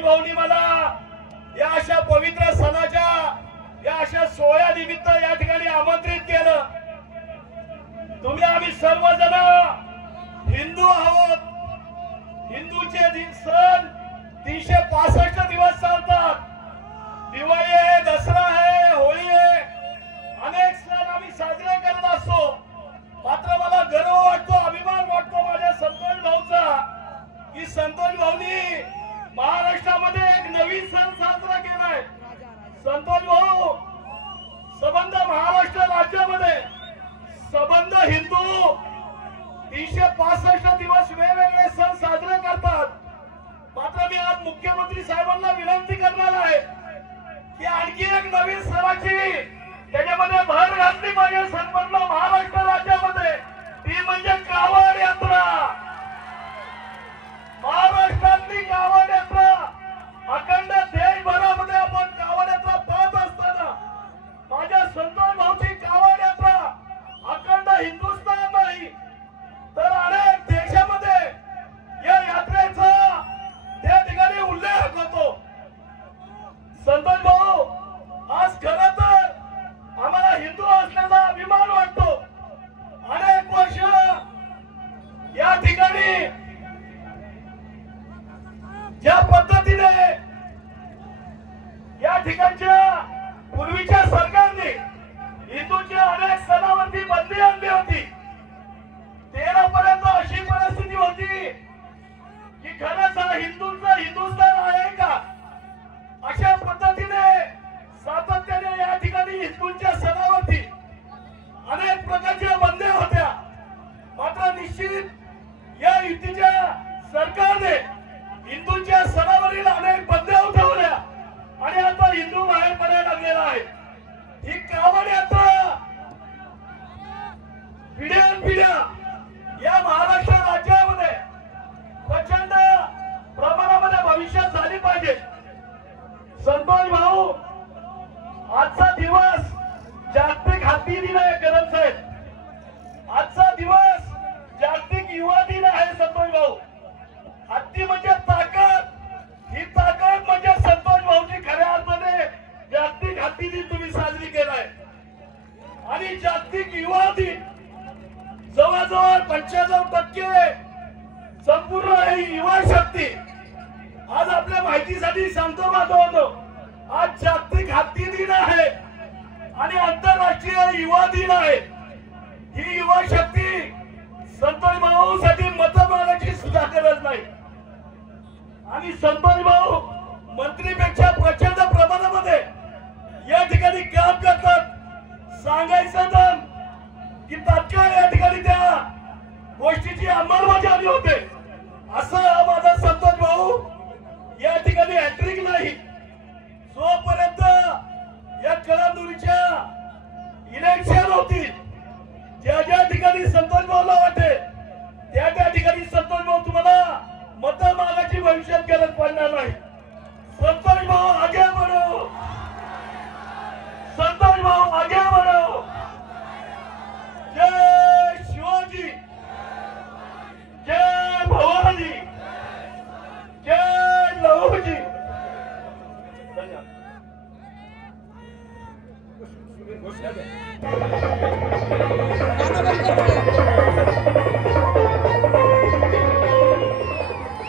संतोष भाऊनी मला या अशा पवित्र सणाच्या या अशा सोहळ्यानिमित्त या ठिकाणी आमंत्रित केलं। तुम्ही आम्ही सर्वजण हिंदू आहोत। हिंदूचे सण 365 दिवस चालतात। दिवाळी आहे, दसरा आहे, होळी आहे, अनेक सण आम्ही साजरे करत असतो। मात्र मला गर्व वाटतो, अभिमान वाटतो माझ्या संतोष भाऊचा की संतोष भाऊनी महाराष्ट्रामध्ये एक नवीन सण साजरा केलाय। संतोष भाऊ संबंध महाराष्ट्र राज्यामध्ये संबंध हिंदू 365 दिवस वेगवेगळे सण साजरे करतात। मात्र मी आज मुख्यमंत्री साहेबांना विनंती करणार आहे की आणखी एक नवीन सणाची त्याच्यामध्ये भर घातली पाहिजे संबंध महाराष्ट्र राज्यामध्ये। ती म्हणजे कावड यात्रा। महाराष्ट्रातली कावड यात्रा अखंड देशभरामध्ये आपण कावड यात्रा पाहत असताना माझ्या संतोष भाऊची कावड यात्रा अखंड हिंदुस्थान नाही तर अनेक देशामध्ये या यात्रेचा त्या ठिकाणी उल्लेख होतो। संतोष भाऊ आज खरं तर आम्हाला हिंदू असण्याचा अभिमान वाटतो। अनेक वर्ष या ठिकाणी ज्या पद्धतीने या ठिकाणच्या पूर्वीच्या सरकारने हिंदूच्या अनेक सणावरती बंदी आणली होती। 13 पर्यंत अशी परिस्थिती होती की खरंच हा हिंदूंचा हिंदुस्थान आहे का, अशा पद्धतीने सातत्याने या ठिकाणी हिंदूंच्या सणावरती अनेक प्रकारच्या बंद्या होत्या। मात्र निश्चित या युतीच्या सरकारने हिंदूंच्या सणावरील अनेक बंद्या उठवल्या आणि आता हिंदू बाहेर पडायला लागलेला आहे। ही कावड यात्रा पिढ्यानपिढ्या या महाराष्ट्र राज्यामध्ये प्रचंड प्रमाणामध्ये भविष्यात झाली पाहिजे। संतोष भाऊ आजचा दिवस जागतिक हत्ती दिन आहे करण साहेब। आजचा दिवस जागतिक युवा दिन आहे संतोष भाऊ। हत्ती म्हणजे ताकद, ही ताकद म्हणजे संतोष भाऊची खऱ्या अर्थाने जागतिक हत्ती दिन तुम्ही साजरी केलाय। आणि जागतिक युवा दिन जवळजवळ 95% संपूर्ण ही युवा शक्ती आज आपल्या माहितीसाठी सांगतो बांधवांनो, आज जागतिक हत्ती दिन आहे आणि आंतरराष्ट्रीय युवा दिन आहे। ही युवा शक्ती संतोष भाऊसाठी मत मागायची सुद्धा गरज नाही। आणि संतोष भाऊ मंत्रीपेक्षा प्रचंड प्रमाणामध्ये या ठिकाणी काम करतात। सांगायचं तर की तात्काळ या ठिकाणी त्या गोष्टीची अंमलबजावणी होते। असं माझा संतोष भाऊ या ठिकाणी हॅट्रिक नाही। जोपर्यंत या कळमनुरीच्या इलेक्शन होतील, ज्या ज्या ठिकाणी संतोष भाऊला वाटेल त्या त्या ठिकाणी संतोष भाऊ तुम्हाला मत मागायची भविष्यात गरज पडणार नाही। संतोष भाऊ आगे बढ़ो, संतोष भाऊ आगे बढ़ो। जय शिवाजी, जय भवानी, जय लहूजी। धन्यवाद।